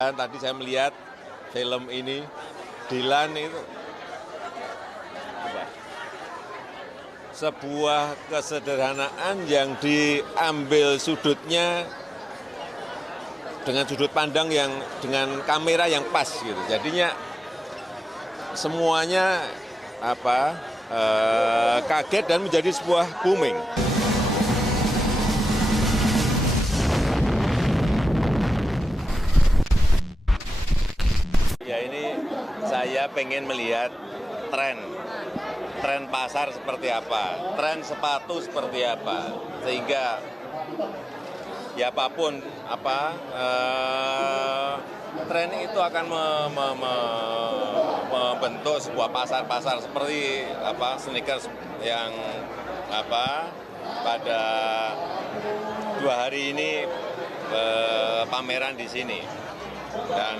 Tadi saya melihat film ini, Dilan itu sebuah kesederhanaan yang diambil sudutnya dengan sudut pandang yang dengan kamera yang pas gitu. Jadinya semuanya kaget dan menjadi sebuah booming. Ya ini saya pengen melihat tren pasar seperti apa, tren sepatu seperti apa, sehingga ya apapun tren itu akan membentuk sebuah pasar-pasar seperti sneakers yang pada 2 hari ini pameran di sini. Dan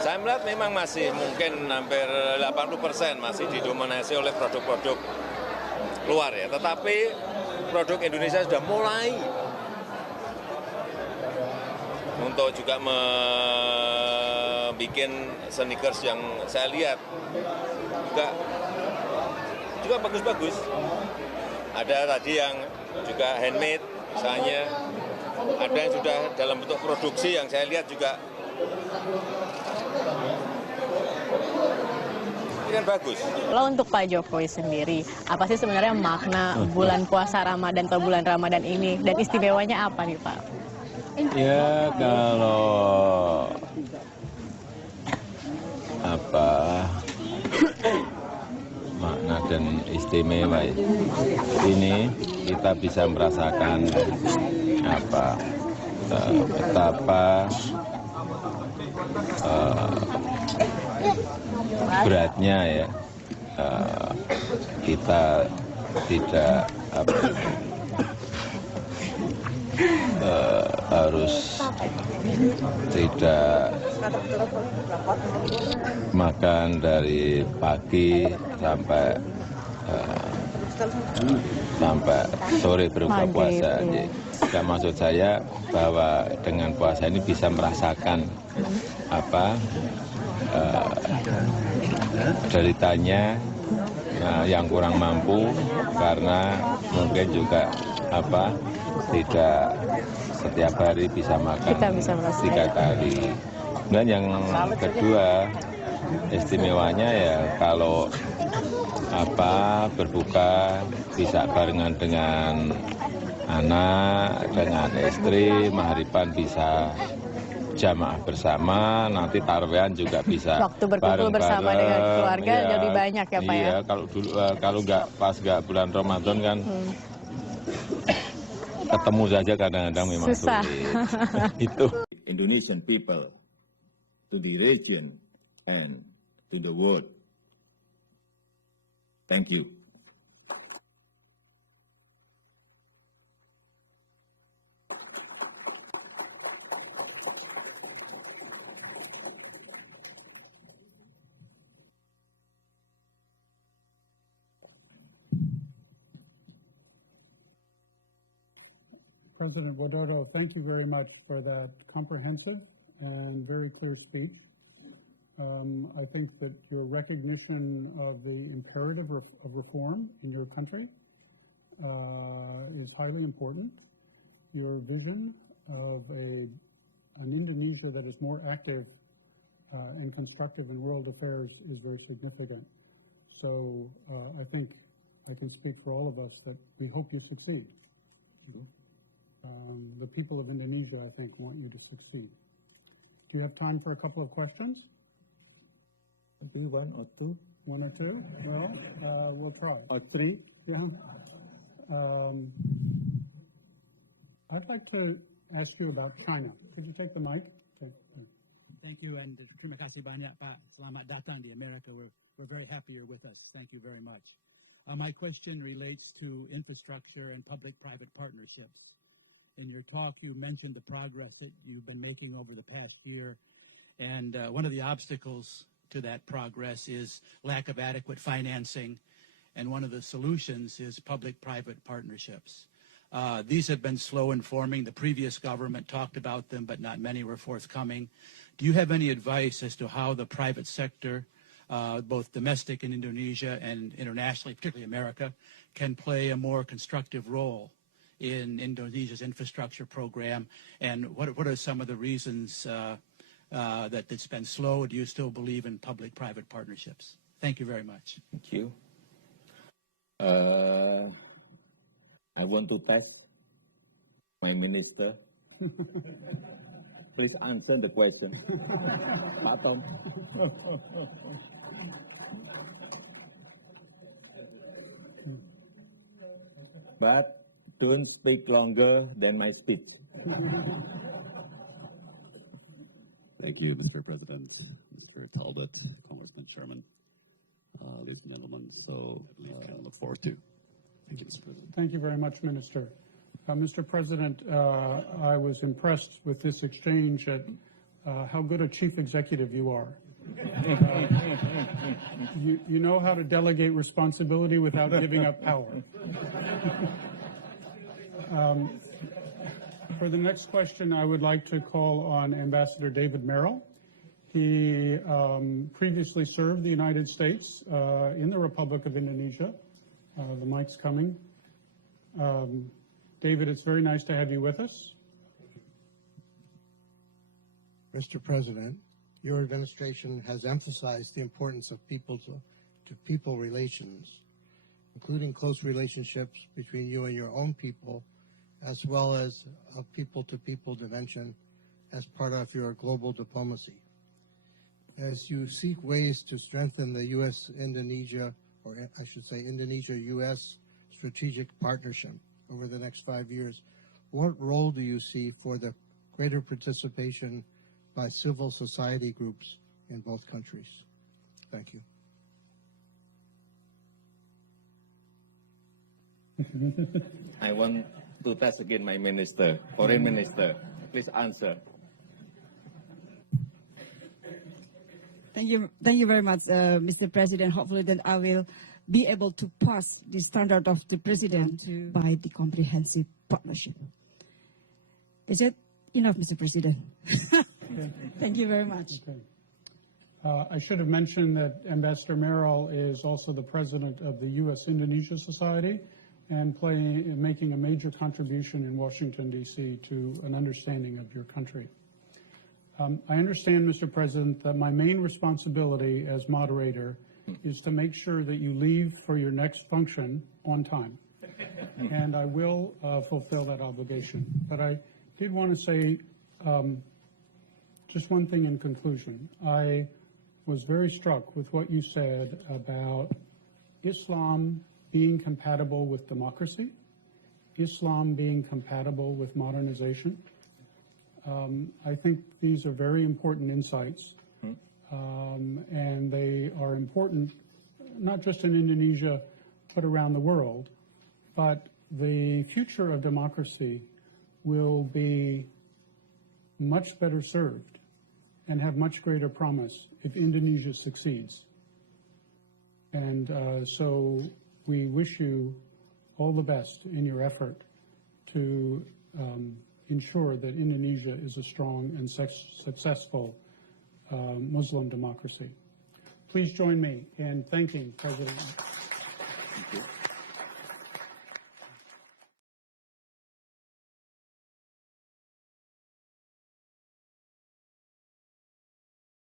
saya melihat memang masih mungkin hampir 80% masih didominasi oleh produk-produk luar ya. Tetapi produk Indonesia sudah mulai untuk juga membuat sneakers yang saya lihat juga bagus-bagus. Ada tadi yang juga handmade misalnya, ada yang sudah dalam bentuk produksi yang saya lihat juga ini kan bagus. Kalau untuk Pak Jokowi sendiri, apa sih sebenarnya makna bulan puasa Ramadan atau bulan Ramadan ini? Dan istimewanya apa nih Pak? Ya kalau makna dan istimewa ini kita bisa merasakan betapa beratnya ya kita tidak harus tidak makan dari pagi sampai sore berbuka puasa. Dan maksud saya bahwa dengan puasa ini bisa merasakan deritanya yang kurang mampu, karena mungkin juga tidak setiap hari bisa makan 3 kali. Dan yang kedua istimewanya ya kalau berbuka bisa barengan dengan anak, dengan istri, mahariban bisa jamaah bersama, nanti tarwehan juga bisa waktu berkumpul bersama dengan keluarga ya, lebih banyak ya Pak iya, ya? Kalau nggak bulan Ramadan kan ketemu saja kadang-kadang memang susah. Sulit. Itu. Indonesian people to the region and to the world. Thank you. President Widodo, thank you very much for that comprehensive and very clear speech. I think that your recognition of the imperative of reform in your country is highly important. Your vision of an Indonesia that is more active and constructive in world affairs is very significant. So I think I can speak for all of us that we hope you succeed. The people of Indonesia, I think, want you to succeed. Do you have time for a couple of questions? Maybe 1 or 2. 1 or 2? Well, we'll try. Or 3. Yeah. I'd like to ask you about China. Could you take the mic? Okay. Thank you, and terima kasih banyak Pak. Selamat datang di America. We're very happy you're with us. Thank you very much. My question relates to infrastructure and public-private partnerships. In your talk, you mentioned the progress that you've been making over the past year, and one of the obstacles to that progress is lack of adequate financing, and one of the solutions is public-private partnerships. These have been slow in forming. The previous government talked about them, but not many were forthcoming. Do you have any advice as to how the private sector, both domestic in Indonesia and internationally, particularly America, can play a more constructive role in Indonesia's infrastructure program? And what are some of the reasons that it's been slow? Do you still believe in public-private partnerships? Thank you very much. Thank you. I want to test my minister. Please answer the question. Pak Tom. But don't speak longer than my speech. Thank you, Mr. President, Mr. Talbot, Congressman Sherman, ladies and gentlemen. So we can look forward to. Thank you, Mr. President. Thank you very much, Minister. Mr. President, I was impressed with this exchange at how good a chief executive you are. You know how to delegate responsibility without giving up power. For the next question, I would like to call on Ambassador David Merrill. He previously served the United States in the Republic of Indonesia. The mic's coming. David, it's very nice to have you with us. Mr. President, your administration has emphasized the importance of people-to-people relations, including close relationships between you and your own people, as well as a people-to-people dimension as part of your global diplomacy. As you seek ways to strengthen the U.S.-Indonesia, or I should say Indonesia-U.S. strategic partnership over the next 5 years, what role do you see for the greater participation by civil society groups in both countries? Thank you. I want to test again my minister, foreign minister. Please answer. Thank you very much, Mr. President. Hopefully that I will be able to pass the standard of the President by the comprehensive partnership. Is it enough, Mr. President? Thank you very much. Okay. I should have mentioned that Ambassador Merrill is also the president of the U.S.-Indonesia Society and making a major contribution in Washington, D.C. to an understanding of your country. I understand, Mr. President, that my main responsibility as moderator is to make sure that you leave for your next function on time. And I will fulfill that obligation. But I did want to say just one thing in conclusion. I was very struck with what you said about Islam being compatible with democracy, Islam being compatible with modernization. I think these are very important insights, and they are important not just in Indonesia, but around the world. But the future of democracy will be much better served and have much greater promise if Indonesia succeeds. And so we wish you all the best in your effort to ensure that Indonesia is a strong and successful Muslim democracy. Please join me in thanking President. Thank you.